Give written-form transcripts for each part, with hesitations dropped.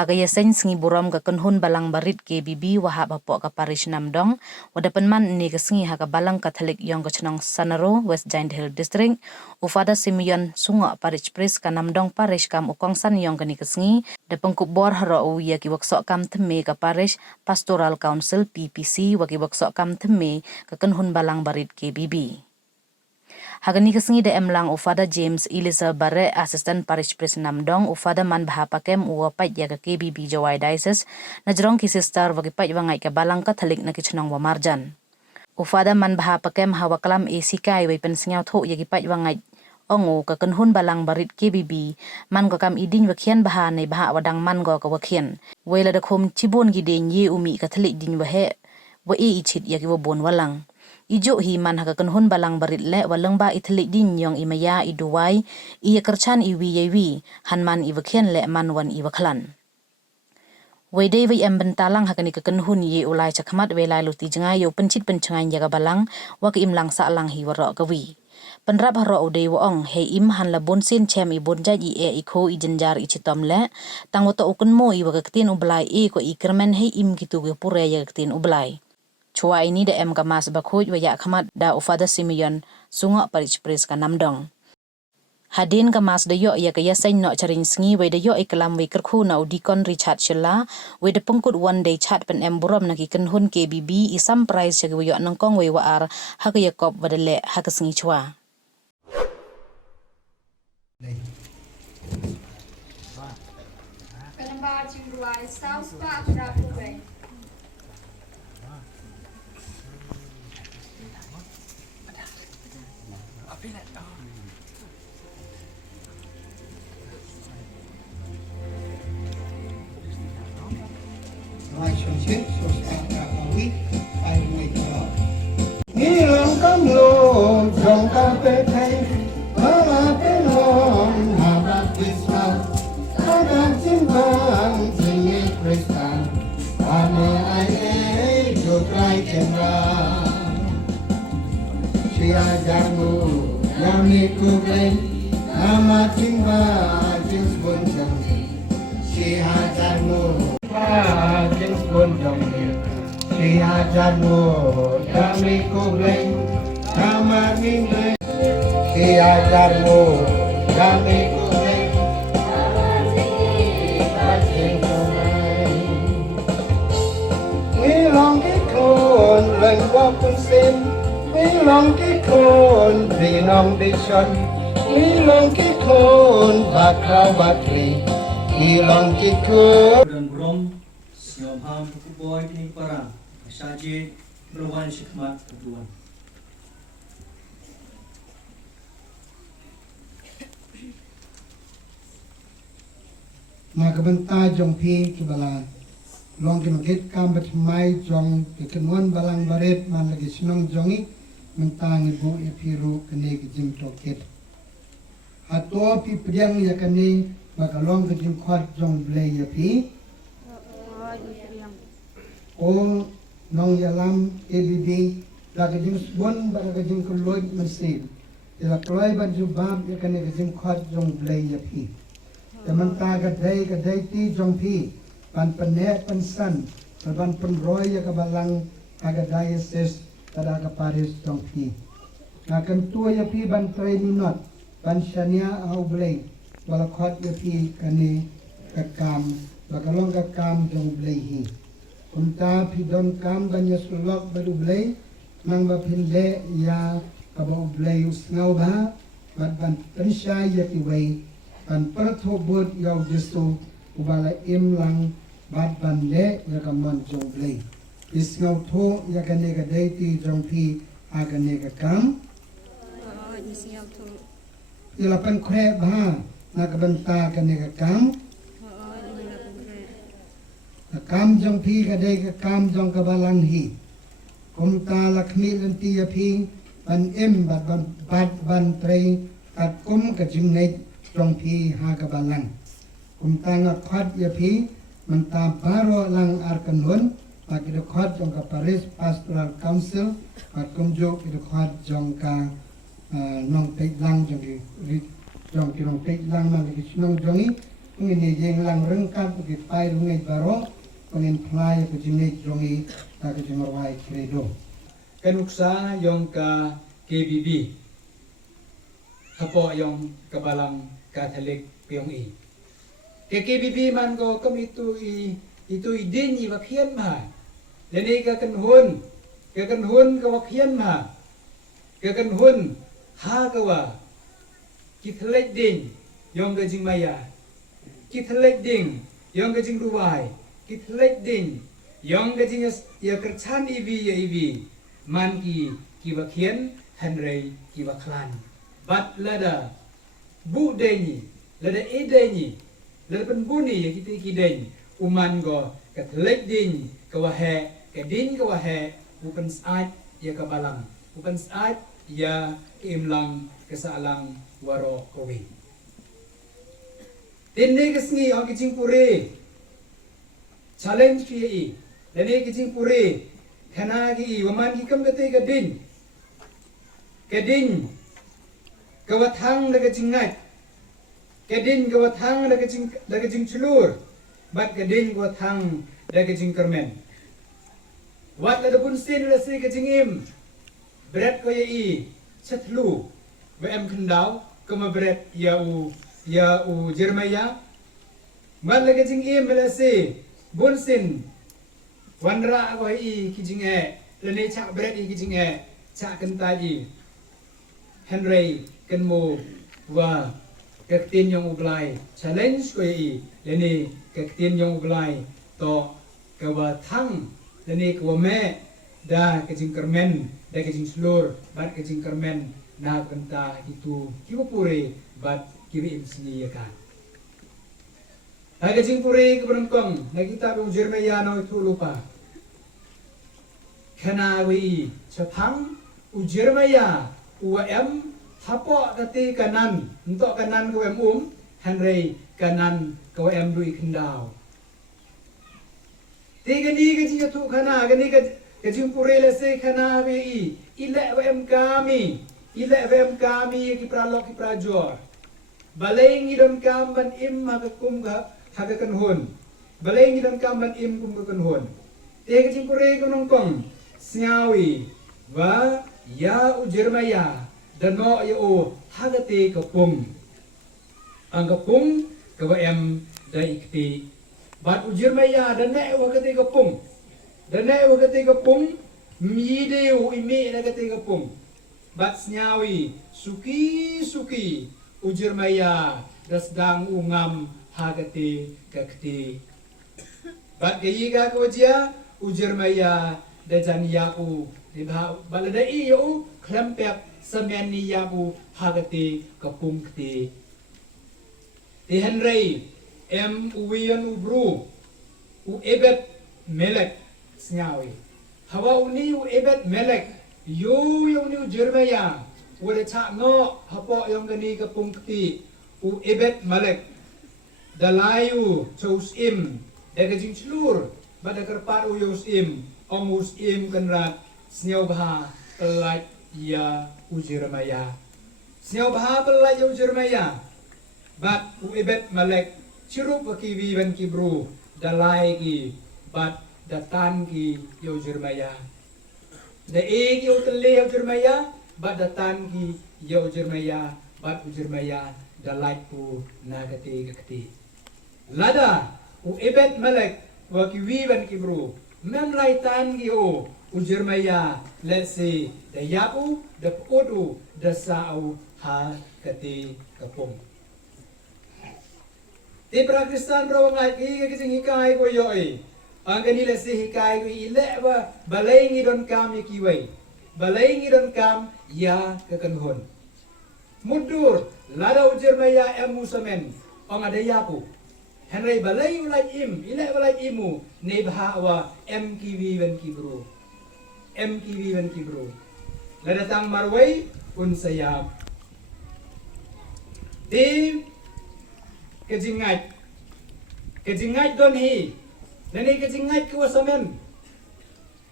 Hagaya sen sengi buram ka kenhun balang barit KBB wahab hapok ka parish Namdong wadapan man ni ka sengi haga balang Katolik yang ka chenong Sanaro West Giant Hill District ufada Simeon sunga parish priest ka Namdong parish kam ukongsan yang ka ni ka sengi dapeng kubor haro ya ki waksok kam theme ka parish Pastoral Council PPC waki waksok kam theme ka kenhun balang barit KBB. Hagani kesengi de emlang ufada James Elisa Bare Assistant Parish Priest Namdong ufada man bahapakem uwa pait ya ka KBB Jawai Diocese na jerong ki sister wagi pait wangai ka balang Katolik na kichnong wa marjan. Ufada man bahapakem hawaklam sikai wai pensengaw tho ya ki pait wangai ongo ka kenhun balang barit KBB man ko kam idin wakian baha nei baha wadang man go ka wakian. Wela da khom chibon giden ye umi Katolik din wahe wa ichit ya ki wabon walang. Ijo hi man haka kenhun balang barit le walang ba ithlik din yong imaya iduwai iya kerchan iwi yewi hanman iwakhen le man wan iwaklan. Wedai wai embentalang haka ni kenhun ye ulai chakmat welai luti jengai yo pencit pencengai jaga balang wak imlang sa lang hi waro kawi. Penrap haro udai waong he im han la bonsin chem i bonjaj i ikho i jenjar i chitom le tang wato ukun mo i wakaktin ublai ko i kermen he im gitu ge pure ya kaktin ublai. Chua ini da em kamas bakhuj waya khamat da ufada Simeon sunga parish priest ka Namdong. Hadin kamas da yo ya kaya sain no charing sngi we da yo iklam we kerkhu na udikon Richard Shilla we da pengkut one day chat pen em buram na ki kenhun KBB isam prize ya we yo nangkong we waar ha ka yakop wadale ha ka sngi chua. Kanamba Chingruai South Park Rapuwe. Relationship so start a week by week. Ni long kam lo jong kam pe thai ma pe long ha ba Christmas ha ba chin bang chin ye Christmas ane ai do try kemra sia jangu yang ni ku ben nama chin ba chin bun jang si ha jangu James Bond dong si ajarmu kami kubleng nama mingle si ajarmu kami kubleng wilong kikon leng wapun sim wilong kikon rinong dishon wilong kikon bakraw batri wilong kikon Ham kuboy kini para saji melawan syikmat keduan. Nakabenta jong pi kibala long kinakit kam batmai jong kikenwan balang baret man lagi sinong jongi mentang ibu ipiru kene kijim toket. Hato pi priang ya kene bakalong kijim kwat jong blay ya pi. O nong yalam ABB lagajing subon bagajing kuloy mesil ila kloy ban jubab ya kane gajing khat jong blay ya pi tamanta gadai ti jong pi pan panek pan san pan penroy ya kabalang agadai ses tada ka paris jong pi nakan tua ya pi ban training not pan shania au blay wala khat ya pi kane kakam bakalong kakam jong blay hi Unta pidon kam banya sulok baru blay nang bapinde ya kabo blay usngaw ba ban pensya ya kiway ban perthobot yaw jisto ubala imlang ban le ya kaman jong blay isngaw tho ya kane ka dayti jong pi agane ka kam ilapan kre ba nakabanta kane ka kam Kam jong pi kadai ka kam jong kabalang hi. Kum ta lakmi lanti ya pi ban em ban trei kat kum ka jingnai jong pi ha kabalang. Kum ta ngat khat ya pi man ta baro lang arkan hun pagi de khat jong ka Paris Pastoral Council pat kum jo ki de khat jong ka nong te lang jong ki nong te lang man ki nong jongi ini yang lang rengkap ke pai rungai barong pengen play ke jenis jongi tak ke jemawai kredo Kanuksa yung ka KBB. Hapo yung kabalang Catholic piyong i. Ke KBB man ko kam itu din i wakhian ma. Lani ka kanhun ka wakhian ma. Ka kanhun ha kawa. Kithalek ding yung gajing maya. Kithalek ding yung gajing ruwai. Kithalek ding yung gajing ya kerchan ibi. Man ki wakhian hanrei ki waklan. Bat lada bu denyi, lada e denyi, lada penbuni ya kita kideng. Uman go kathlek ding kawahe, kadin kawahe, bukan saat ya kabalang, bukan saat ya keimlang kesalang waro kowe. Tende kesngi ang kijing pure, challenge kiye, lene kijing pure. Kana ki waman ki kam kate kadin kawathang daga jingat kadin kawathang daga jing chulur bat kadin kawathang daga jing kermen wat la pun sin la si ka jingim bret ko ye chatlu ba em khandau kama bret ya u jermaya man la ka jingim la si bun sin Wanra ko kijing lene chak bret kijing chak kentai Henry kenmo wa kaktin yang ublai challenge ko lene kaktin yang ublai to kawa thang lene ko me da kijing kermen da kijing slur bat kijing kermen na kenta itu kipure bat kiri imsni yakan Haga jing puri keberengkong na kita bu Jeremia no itu lupa. Kana wi chapang u Jeremia u em hapo kati kanan untuk kanan ko em Henry kanan ko em dui kendau. Tiga ni ke jing tu kana gani ke jing puri le se kana wi ile em kami ki pralok ki prajor. Baleng idon kam ban im magakum ga hagakan hon baleng idon kam ban im kum gakan hon te ke jing pure ko nongkong siawi wa ya u Jeremia dan no ya o hagate kapung ang kapung ka em dai ikti bat u Jeremia dan ne wa gate kapung mi de u imi na gate kapung bat siawi suki u Jeremia dasdang ungam hagati kakti bat gayiga ko dia u Jeremia da janiyaku di balada iyo klempek sameni yaku hagati kapungti di Henry em uwian ubru u ebet melek snyawi hawa uni u ebet melek yo yung ni Jeremia wala cha ngo hapo yung gani kapungti u ebet melek dalayu chosim daga jing chlur bada karpar u yosim omusim kanrat snyaw baha pelaj ya u Jeremia snyaw baha pelaj u Jeremia bat u ebet melek chirup kiwi ban kibru dalai ki bat datan ki yo Jeremia da e ki u tele u Jeremia bat datan ki yo Jeremia bat u Jeremia dalai ku nagati gakti lada u ebet melek wa kiwi ban kibru mem laitan ki u Jeremia let's say da yapu da podu da sau ha kati kapung ti prakristan ro ngai ki sing hikai ko yoi ang gani let's say hikai ko ile ba balai ngi don kam ki wei balai ngi don kam ya kakanhon mundur lada u Jeremia em musamen ang ada yapu Henry balai ulai im, ile balai imu, ne bahawa MKV ban kibru, MKV ban kibru. Lada tang marway pun sayap. Di kejingat don hi, nani kejingat kuasamen.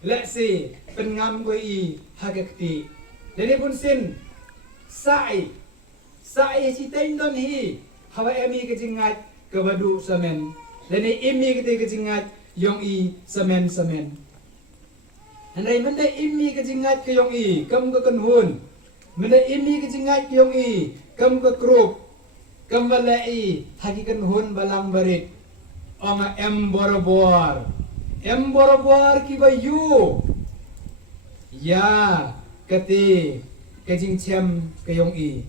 Let's say pengam ko I hagakti, nani pun sin sai citain don hi, hawa emi kejingat kebadu semen. Dan imi kita kejingat yong i semen. Andai menda imi kejingat ke yong i kam ke kenhun. Menda imi kejingat ke yong i kam ke krup. Kam balai hagi kenhun balang barit. Onga em borobor. Em borobor ki bayu. Ya kati kejing cem ke yong i.